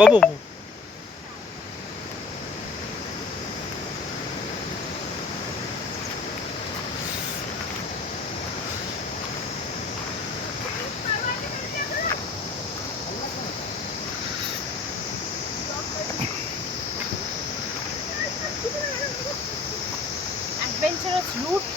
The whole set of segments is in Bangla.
বাবু adventurous route.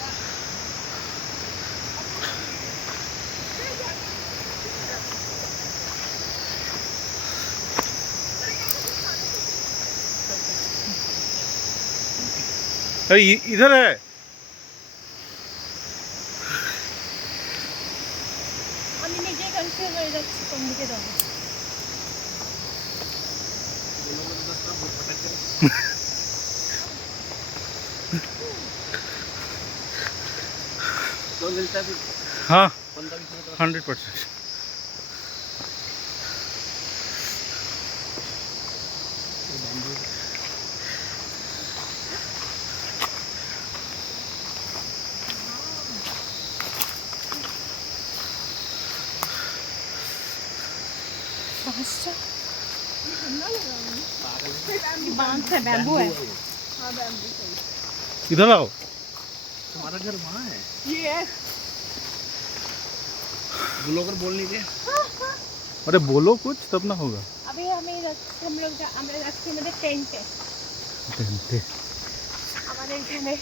इधर है। আমি নিজেই কনফিউজ হয়ে যাচ্ছি কোন দিকে যাবো। हाँ 100%। बांध से बैम्बू है। इधर आओ। तुम्हारा घर वहाँ है? ये ब्लॉगर बोल नहीं रहे? अरे बोलो कुछ तब ना होगा। अभी हम लोग আমরা যাচ্ছি আমাদের টেন্টে। আমাদের এখানে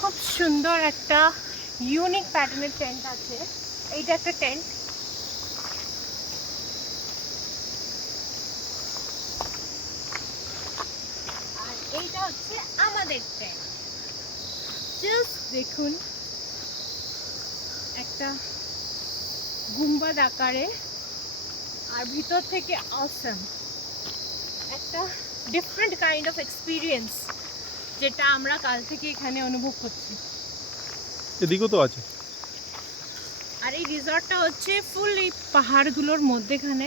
খুব সুন্দর একটা ইউনিক প্যাটার্নের টেন্ট আছে। এইটা একটা টেন্ট। আর এইটা হচ্ছে আমাদের টেন্ট। জাস্ট দেখুন একটা গুম্বাদ আকারে আর ভিতর থেকে অসম একটা ডিফারেন্ট কাইন্ড অফ এক্সপিরিয়েন্স যেটা আমরা কাল থেকে এখানে অনুভব করছি। এদিকেও তো আছে। আর এই রিসর্টটা হচ্ছে ফুল এই পাহাড়গুলোর মধ্যেখানে।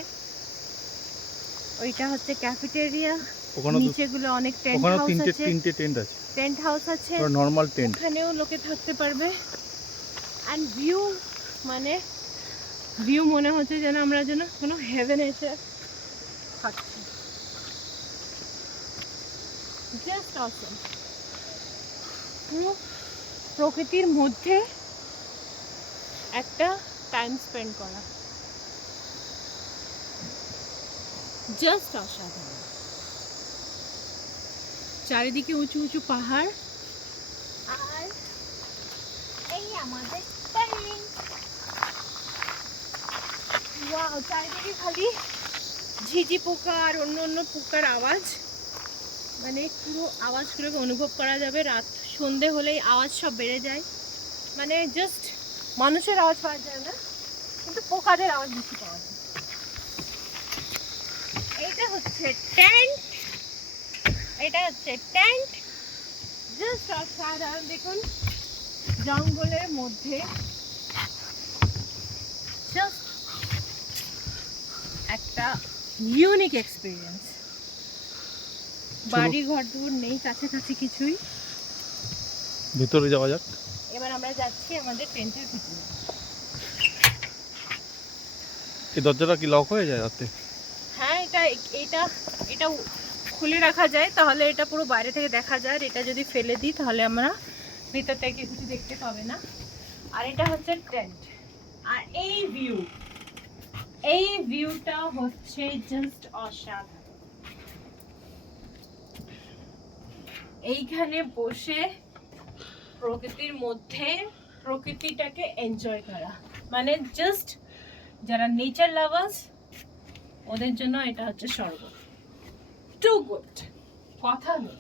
ওইটা হচ্ছে ক্যাফেটেরিয়া, নিচেগুলো অনেক টেন্ট হাউস আছে। তিনটে টেন্ট আছে। টেন্ট হাউস আছে, নরমাল টেন্ট। ওখানেও লোকে থাকতে পারবে। অ্যান্ড ভিউ মানে ভিউ মনে হচ্ছে যেন আমরা যেন কোনো হেভেন এসে থাকছি। জাস্ট অসম। পুরো প্রকৃতির মধ্যে একটা টাইম স্পেন্ড করা জাস্ট অসাধারণ। চারিদিকে উঁচু উঁচু পাহাড় আর এই আমাদের টেন্ট। ওয়াও, চারিদিকে খালি ঝিঝি পোকা আর অন্য অন্য পোকার আওয়াজ। মানে পুরো আওয়াজগুলোকে অনুভব করা যাবে। রাত সন্ধে হলেই আওয়াজ সব বেড়ে যায়। মানে জাস্ট মানুষের আওয়াজ পাওয়া যায় না, কিন্তু পোকাদের আওয়াজ বেশি পাওয়া যায়। এইটা হচ্ছে টেন্ট। এটা হচ্ছে টেন্ট। জাস্ট অসাধারণ। দেখুন জঙ্গলের মধ্যে জাস্ট একটা ইউনিক এক্সপিরিয়েন্স। বাড়ি ঘর দূর নেই, কাছাকাছি কিছুই। ভিতরে যাওয়া যাক। এবার আমরা যাচ্ছি আমাদের টেন্টের ভিতরে। এই দরজাটা কি লক হয়ে যায় রাতে? হ্যাঁ, এটা এটা খুলে রাখা যায়, তাহলে এটা পুরো বাইরে থেকে দেখা যায়। আর এটা যদি ফেলে দিই তাহলে আমরা ভিতর থেকে কিছু দেখতে পাবে না। আর এটা হচ্ছে টেন্ট। আর এই ভিউটা হচ্ছে জাস্ট অসাধারণ। এইখানে বসে প্রকৃতির মধ্যে প্রকৃতিটাকে এনজয় করা, মানে জাস্ট যারা নেচার লাভার্স ওদের জন্য এটা হচ্ছে স্বর্গ। টু গুড, কথা নেই।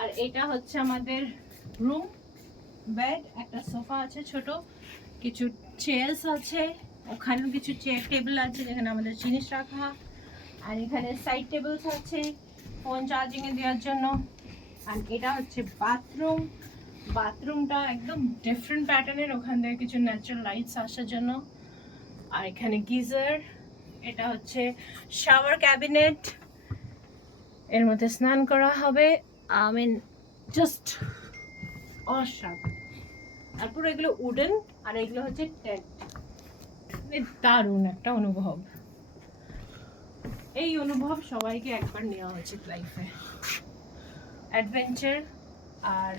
আর এটা হচ্ছে আমাদের রুম, বেড, একটা সোফা আছে ছোট, কিছু চেয়ার্স আছে, ওখানেও কিছু চেয়ার টেবিল আছে যেখানে আমাদের জিনিস রাখা। আর এখানে সাইড টেবিলস আছে ফোন চার্জিংয়ে দেওয়ার জন্য। আর এটা হচ্ছে বাথরুম। বাথরুমটা একদম ডিফারেন্ট প্যাটার্নের, ওখান থেকে কিছু ন্যাচারাল লাইটস আসার জন্য। আর এখানে গিজার। এটা হচ্ছে শাওয়ার ক্যাবিনেট, এর মধ্যে স্নান করা হবে। জাস্ট অসাধারণ। আর পুরো এগুলো উডেন, আর এগুলো হচ্ছে টেন্ট। দারুণ একটা অনুভব। এই অনুভব সবাইকে একবার নেওয়া উচিত লাইফে। অ্যাডভেঞ্চার। আর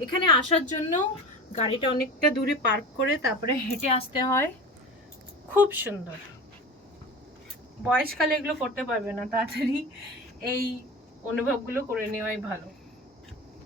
এখানে আসার জন্য গাড়িটা অনেকটা দূরে পার্ক করে তারপরে হেঁটে আসতে হয়। খুব সুন্দর। বয়সকালে এগুলো করতে পারবে না, তাড়াতাড়ি এই অনুভবগুলো করে নেওয়াই ভালো।